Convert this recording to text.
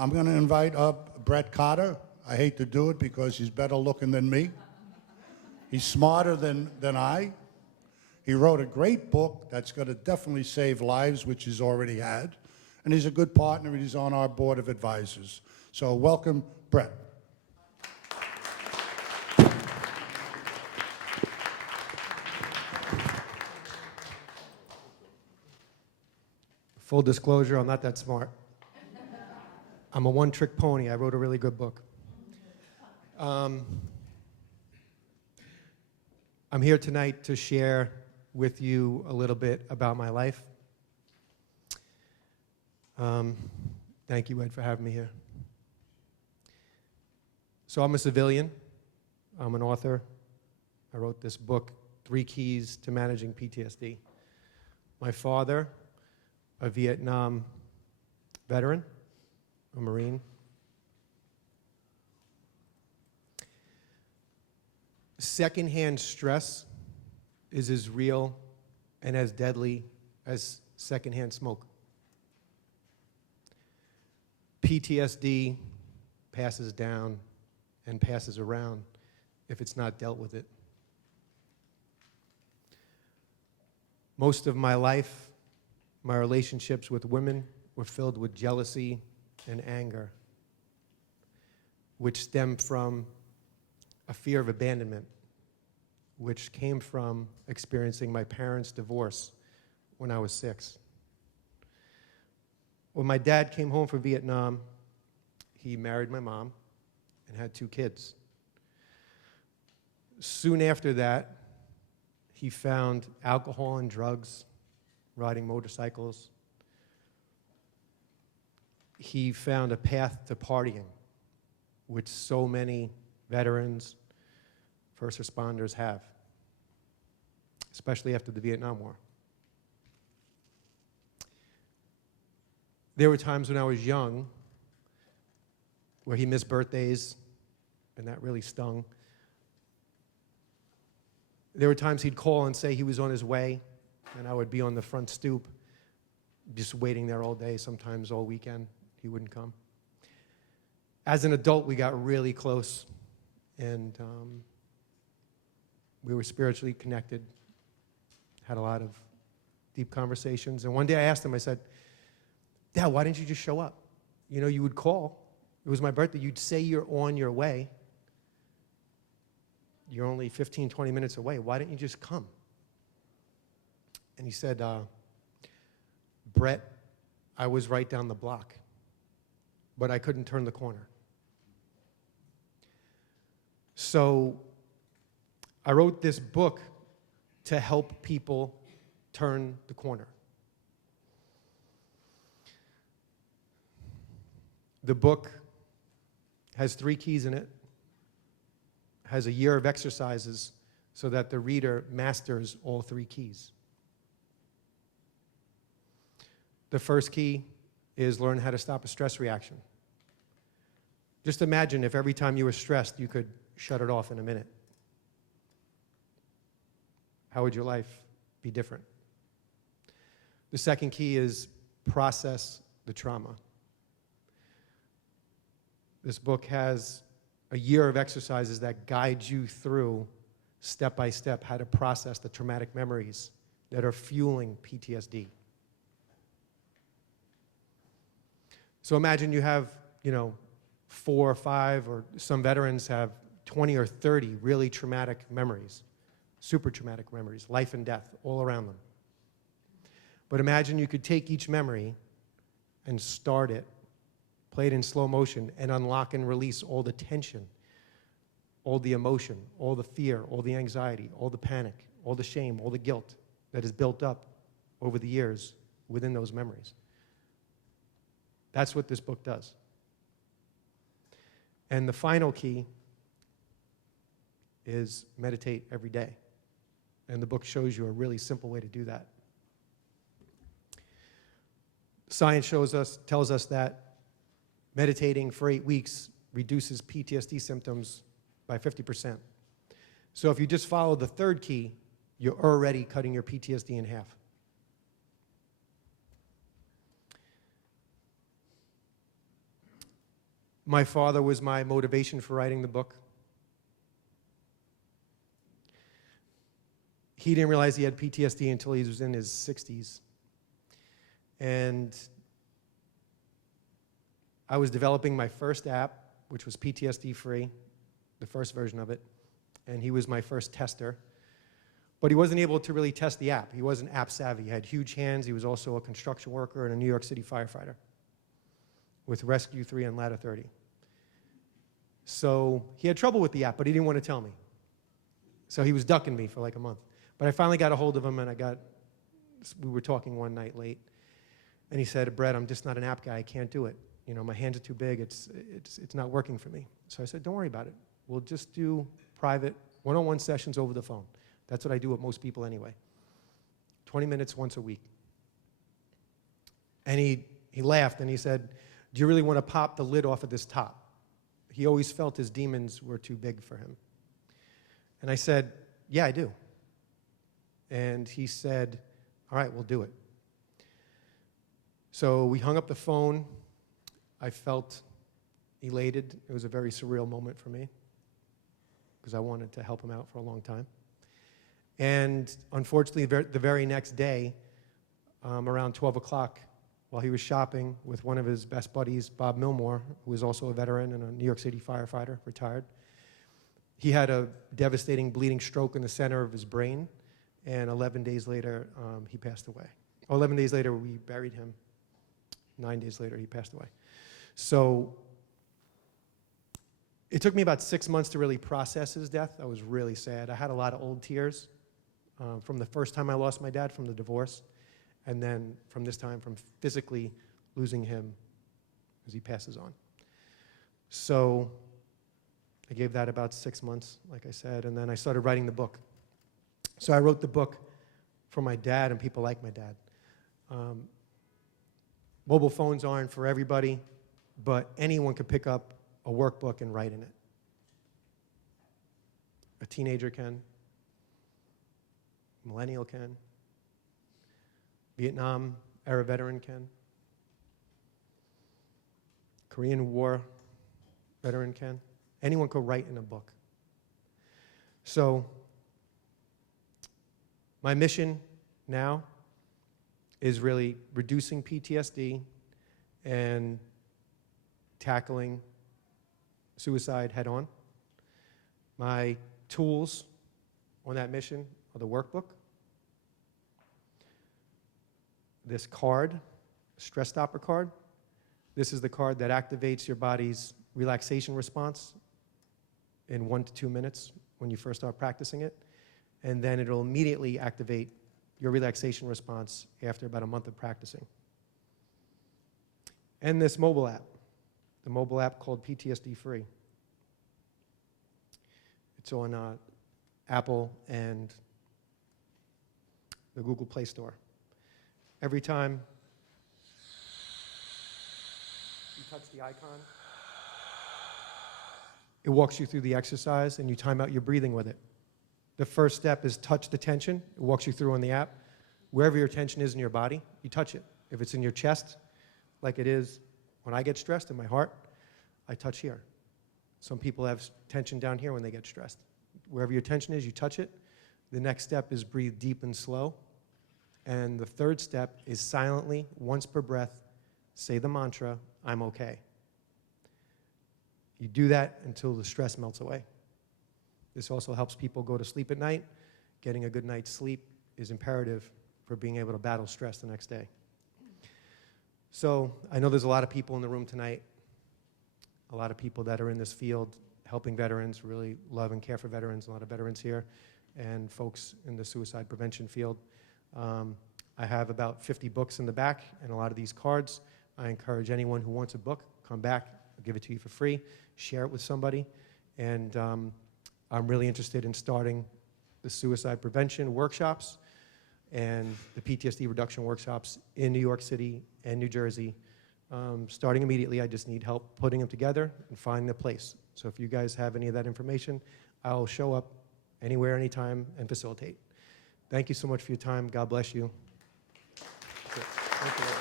I'm going to invite up Brett Cotter. I hate to do it because he's better looking than me. He's smarter than I. He wrote a great book that's going to definitely save lives, which he's already had. And he's a good partner, and he's on our board of advisors. So welcome, Brett. Full disclosure, I'm not that smart. I'm a one-trick pony. I wrote a really good book. I'm here tonight to share with you a little bit about my life. Thank you, Ed, for having me here. So I'm a civilian. I'm an author. I wrote this book, 3 Keys to Managing PTSD. My father, a Vietnam veteran, a Marine. Secondhand stress is as real and as deadly as secondhand smoke. PTSD passes down and passes around if it's not dealt with it. Most of my life, my relationships with women were filled with jealousy and anger, which stemmed from a fear of abandonment, which came from experiencing my parents' divorce when I was 6. When my dad came home from Vietnam, he married my mom and had 2 kids. Soon after that, he found alcohol and drugs, riding motorcycles. He found a path to partying, which so many veterans, first responders have, especially after the Vietnam War. There were times when I was young where he missed birthdays, and that really stung. There were times he'd call and say he was on his way, and I would be on the front stoop just waiting there all day, sometimes all weekend. He wouldn't come. As an adult, we got really close, and we were spiritually connected, had a lot of deep conversations. And one day I asked him, I said, Dad, why didn't you just show up? You know, you would call. It was my birthday. You'd say you're on your way. You're only 15, 20 minutes away. Why didn't you just come? And he said, Brett, I was right down the block, but I couldn't turn the corner. So I wrote this book to help people turn the corner. The book has 3 keys in it, has a year of exercises so that the reader masters all 3 keys. The first key is learn how to stop a stress reaction. Just imagine if every time you were stressed, you could shut it off in a minute. How would your life be different? The second key is process the trauma. This book has a year of exercises that guide you through, step by step, how to process the traumatic memories that are fueling PTSD. So imagine you have, 4 or 5, or some veterans have 20 or 30 really traumatic memories, super traumatic memories, life and death all around them. But imagine you could take each memory and start it, play it in slow motion, and unlock and release all the tension, all the emotion, all the fear, all the anxiety, all the panic, all the shame, all the guilt that is built up over the years within those memories. That's what this book does. And the final key is meditate every day. And the book shows you a really simple way to do that. Science tells us that meditating for 8 weeks reduces PTSD symptoms by 50%. So if you just follow the third key, you're already cutting your PTSD in half. My father was my motivation for writing the book. He didn't realize he had PTSD until he was in his 60s. And I was developing my first app, which was PTSD-free, the first version of it, and he was my first tester. But he wasn't able to really test the app. He wasn't app savvy. He had huge hands. He was also a construction worker and a New York City firefighter with Rescue 3 and Ladder 30. So he had trouble with the app, but he didn't want to tell me. So he was ducking me for like a month. But I finally got a hold of him, and we were talking one night late, and he said, Brett, I'm just not an app guy. I can't do it. You know, my hands are too big. It's not working for me. So I said, don't worry about it. We'll just do private one-on-one sessions over the phone. That's what I do with most people anyway. 20 minutes once a week. And he laughed, and he said, do you really want to pop the lid off of this top? He always felt his demons were too big for him. And I said, yeah, I do. And he said, all right, we'll do it. So we hung up the phone. I felt elated. It was a very surreal moment for me because I wanted to help him out for a long time. And unfortunately, the very next day, around 12 o'clock, while he was shopping with one of his best buddies, Bob Milmore, who was also a veteran and a New York City firefighter, retired, he had a devastating bleeding stroke in the center of his brain, and 11 days later, he passed away. 11 days later, we buried him. 9 days later, he passed away. So it took me about 6 months to really process his death. I was really sad. I had a lot of old tears from the first time I lost my dad, from the divorce, and then from this time, from physically losing him as he passes on. So I gave that about 6 months, like I said, and then I started writing the book. So I wrote the book for my dad and people like my dad. Mobile phones aren't for everybody, but anyone could pick up a workbook and write in it. A teenager can. A millennial can. Vietnam era veteran can. Korean War veteran can. Anyone could write in a book. So my mission now is really reducing PTSD and tackling suicide head on. My tools on that mission are the workbook, this card, stress stopper card. This is the card that activates your body's relaxation response in 1 to 2 minutes when you first start practicing it. And then it'll immediately activate your relaxation response after about a month of practicing. And this mobile app, the mobile app called PTSD Free. It's on Apple and the Google Play Store. Every time you touch the icon, it walks you through the exercise, and you time out your breathing with it. The first step is touch the tension. It walks you through on the app. Wherever your tension is in your body, you touch it. If it's in your chest, like it is when I get stressed in my heart, I touch here. Some people have tension down here when they get stressed. Wherever your tension is, you touch it. The next step is breathe deep and slow. And the third step is silently, once per breath, say the mantra, I'm okay. You do that until the stress melts away. This also helps people go to sleep at night. Getting a good night's sleep is imperative for being able to battle stress the next day. So I know there's a lot of people in the room tonight, a lot of people that are in this field helping veterans, really love and care for veterans, a lot of veterans here, and folks in the suicide prevention field. I have about 50 books in the back and a lot of these cards. I encourage anyone who wants a book, come back, I'll give it to you for free, share it with somebody, and I'm really interested in starting the suicide prevention workshops and the PTSD reduction workshops in New York City and New Jersey. Starting immediately, I just need help putting them together and finding a place. So if you guys have any of that information, I'll show up anywhere, anytime, and facilitate. Thank you so much for your time. God bless you. Thank you.